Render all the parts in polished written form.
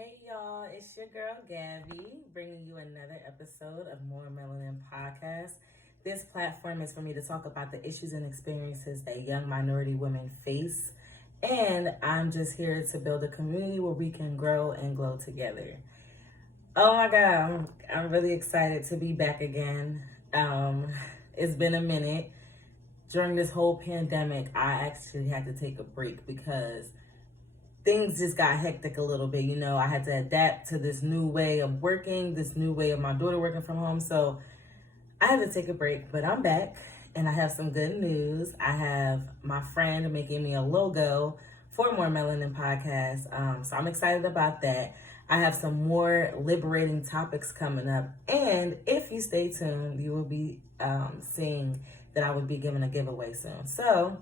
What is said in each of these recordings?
Hey y'all, it's your girl Gabby, bringing you another episode of MoreMelaninPodcast. This platform is for me to talk about the issues and experiences that young minority women face, and I'm just here to build a community where we can grow and glow together. Oh my God, I'm really excited to be back again. It's been a minute. During this whole pandemic, I actually had to take a break because things just got hectic a little bit. I had to adapt to this new way of working, this new way of my daughter working from home. So I had to take a break, but I'm back and I have some good news. I have my friend making me a logo for More Melanin Podcast. So I'm excited about that. I have some more liberating topics coming up. And if you stay tuned, you will be seeing that I will be giving a giveaway soon. So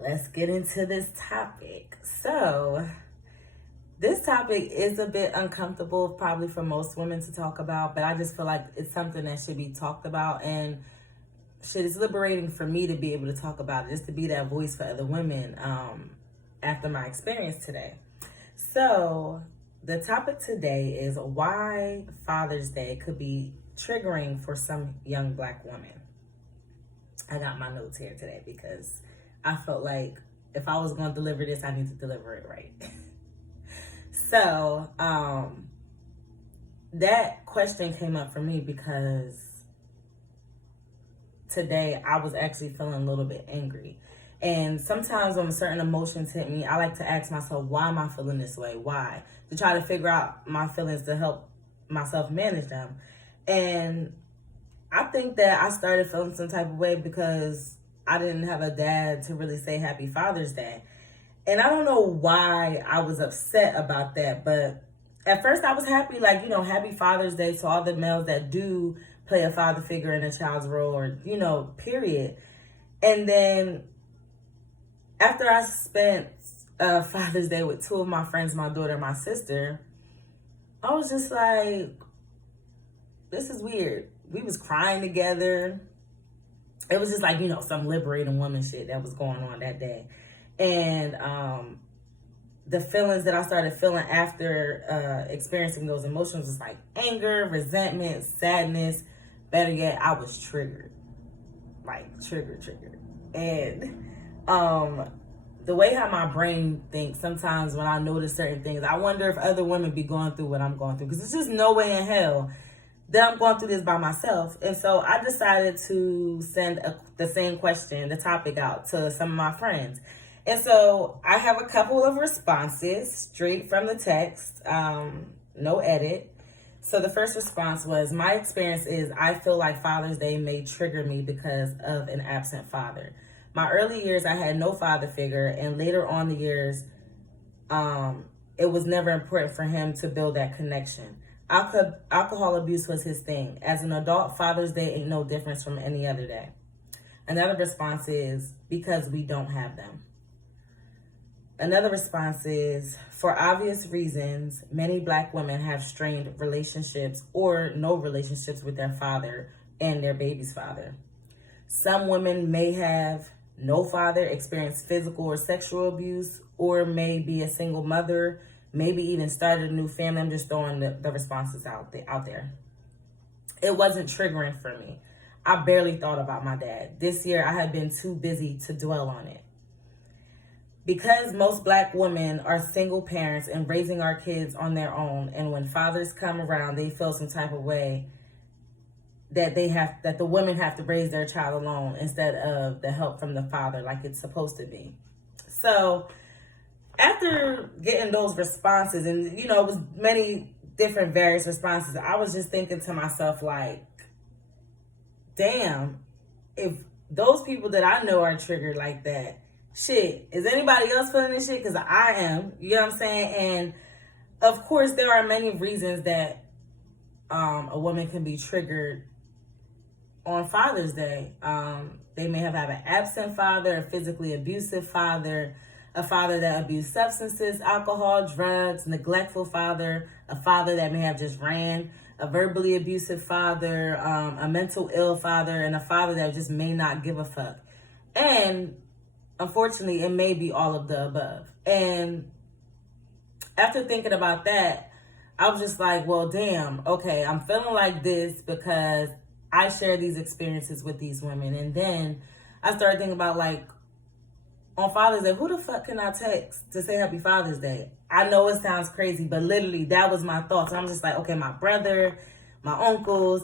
let's get into this topic. So, this topic is a bit uncomfortable, probably for most women to talk about, but I just feel like it's something that should be talked about, and it's liberating for me to be able to talk about it, just to be that voice for other women after my experience today. So, the topic today is why Father's Day could be triggering for some young Black women. I got my notes here today because I felt like if I was going to deliver this, I need to deliver it right. So, that question came up for me because today I was actually feeling a little bit angry. And sometimes when certain emotions hit me, I like to ask myself, why am I feeling this way? Why? To try to figure out my feelings to help myself manage them. And I think that I started feeling some type of way because I didn't have a dad to really say Happy Father's Day. And I don't know why I was upset about that, but at first I was happy, Happy Father's Day to all the males that do play a father figure in a child's role, or, period. And then after I spent Father's Day with two of my friends, my daughter and my sister, I was just like, this is weird. We was crying together. It was just like, some liberating woman shit that was going on that day. And the feelings that I started feeling after experiencing those emotions was like anger, resentment, sadness. Better yet, I was triggered. Like, triggered. And the way how my brain thinks, sometimes when I notice certain things, I wonder if other women be going through what I'm going through. Because there's just no way in hell that I'm going through this by myself. And so I decided to send the same question, the topic, out to some of my friends. And so I have a couple of responses straight from the text, no edit. So the first response was, my experience is I feel like Father's Day may trigger me because of an absent father. My early years, I had no father figure, and later on the years, it was never important for him to build that connection. Alcohol abuse was his thing. As an adult, Father's Day ain't no difference from any other day. Another response is, because we don't have them. Another response is, for obvious reasons, many Black women have strained relationships or no relationships with their father and their baby's father. Some women may have no father, experience physical or sexual abuse, or may be a single mother, maybe even started a new family. I'm just throwing the responses out there. It wasn't triggering for me. I barely thought about my dad. This year, I have been too busy to dwell on it. Because most Black women are single parents and raising our kids on their own, and when fathers come around, they feel some type of way that the women have to raise their child alone instead of the help from the father like it's supposed to be. So after getting those responses, and it was many different various responses, I was just thinking to myself, like, damn, if those people that I know are triggered like that, shit, is anybody else feeling this shit? Because I am, you know what I'm saying? And of course, there are many reasons that a woman can be triggered on Father's Day. They may have had an absent father, a physically abusive father, a father that abused substances, alcohol, drugs, neglectful father, a father that may have just ran, a verbally abusive father, a mental ill father, and a father that just may not give a fuck. And unfortunately, it may be all of the above. And after thinking about that, I was just like, well, damn, okay, I'm feeling like this because I share these experiences with these women. And then I started thinking about, like, on Father's Day, who the fuck can I text to say Happy Father's Day? I know it sounds crazy, but literally that was my thoughts. I'm just like, okay, my brother, my uncles.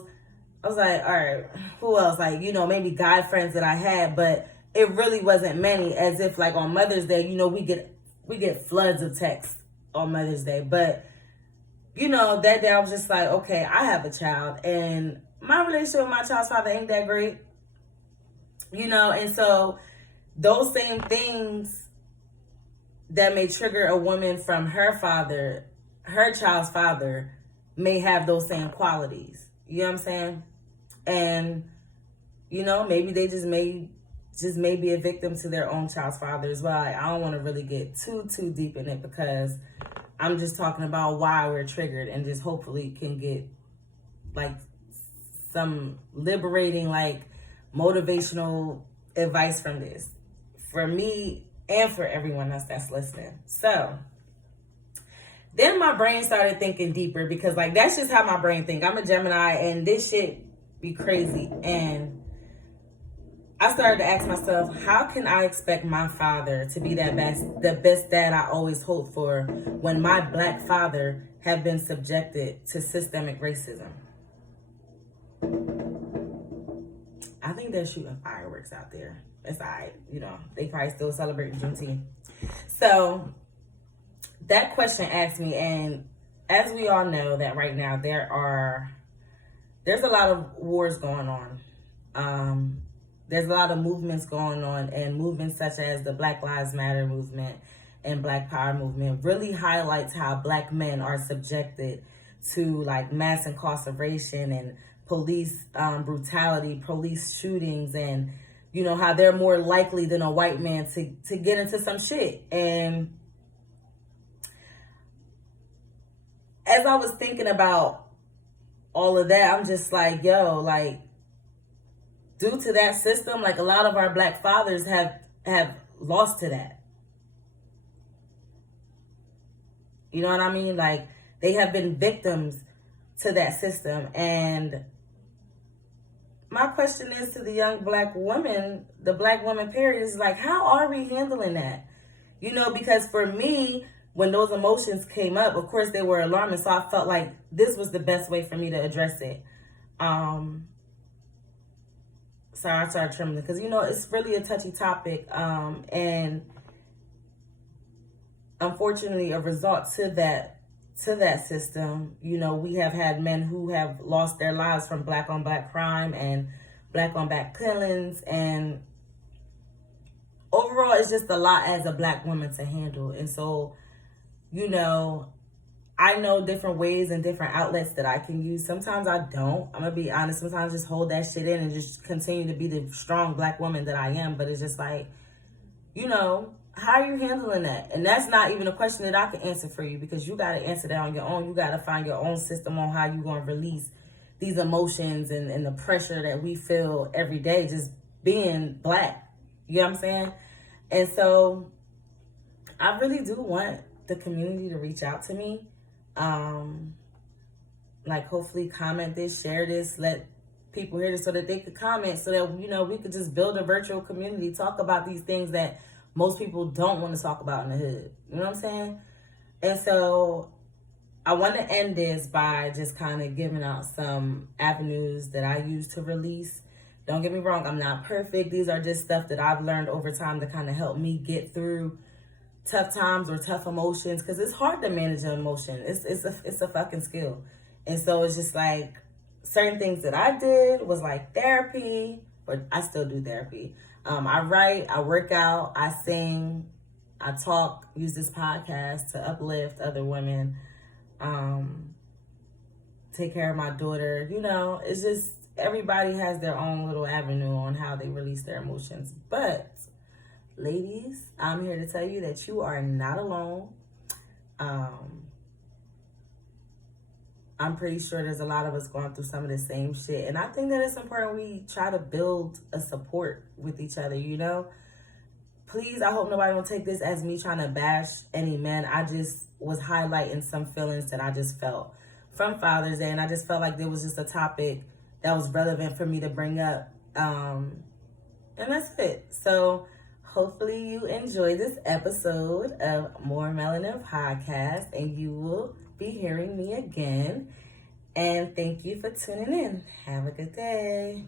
I was like, all right, who else? Like, maybe guy friends that I had, but it really wasn't many. As if, like, on Mother's Day, we get floods of texts on Mother's Day. But, that day I was just like, okay, I have a child, and my relationship with my child's father ain't that great. And so those same things that may trigger a woman from her father, her child's father, may have those same qualities. You know what I'm saying? And, maybe they just may be a victim to their own child's father as well. I don't want to really get too deep in it, because I'm just talking about why we're triggered, and just hopefully can get, like, some liberating, like, motivational advice from this, for me and for everyone else that's listening. So then my brain started thinking deeper, because, like, that's just how my brain think. I'm a Gemini, and this shit be crazy. And I started to ask myself, how can I expect my father to be the best dad I always hoped for, when my Black father have been subjected to systemic racism? I think they're shooting fireworks out there. It's all right. They probably still celebrating Juneteenth. So that question asked me, and as we all know, that right now there's a lot of wars going on. There's a lot of movements going on, and movements such as the Black Lives Matter movement and Black Power movement really highlights how Black men are subjected to, like, mass incarceration and police brutality, police shootings, and how they're more likely than a white man to get into some shit. And as I was thinking about all of that, I'm just like, yo, like, due to that system, like, a lot of our Black fathers have lost to that. You know what I mean? Like, they have been victims to that system. And my question is to the young Black woman, the Black woman period, is like, how are we handling that? Because for me, when those emotions came up, of course they were alarming. So I felt like this was the best way for me to address it. Sorry, I started trembling, because, it's really a touchy topic. And unfortunately, a result to that system, we have had men who have lost their lives from Black on Black crime and Black on Black killings. And overall, it's just a lot as a Black woman to handle. And so, I know different ways and different outlets that I can use. Sometimes I don't. I'm going to be honest. Sometimes I just hold that shit in and just continue to be the strong Black woman that I am. But it's just like, how are you handling that? And that's not even a question that I can answer for you, because you got to answer that on your own. You got to find your own system on how you're going to release these emotions and the pressure that we feel every day just being Black. You know what I'm saying? And so I really do want the community to reach out to me. Like, hopefully comment this, share this, let people hear this so that they could comment, so that, we could just build a virtual community, talk about these things that most people don't want to talk about in the hood. You know what I'm saying? And so I want to end this by just kind of giving out some avenues that I use to release. Don't get me wrong, I'm not perfect. These are just stuff that I've learned over time to kind of help me get through tough times or tough emotions, because it's hard to manage an emotion. It's a fucking skill. And so it's just like, certain things that I did was like therapy, but I still do therapy. I write, I work out, I sing, I talk, use this podcast to uplift other women, take care of my daughter. It's just, everybody has their own little avenue on how they release their emotions. But ladies, I'm here to tell you that you are not alone. I'm pretty sure there's a lot of us going through some of the same shit. And I think that it's important we try to build a support with each other, please, I hope nobody will take this as me trying to bash any men. I just was highlighting some feelings that I just felt from Father's Day, and I just felt like there was just a topic that was relevant for me to bring up. And that's it. So hopefully you enjoy this episode of More Melanin Podcast, and you will be hearing me again. And thank you for tuning in. Have a good day.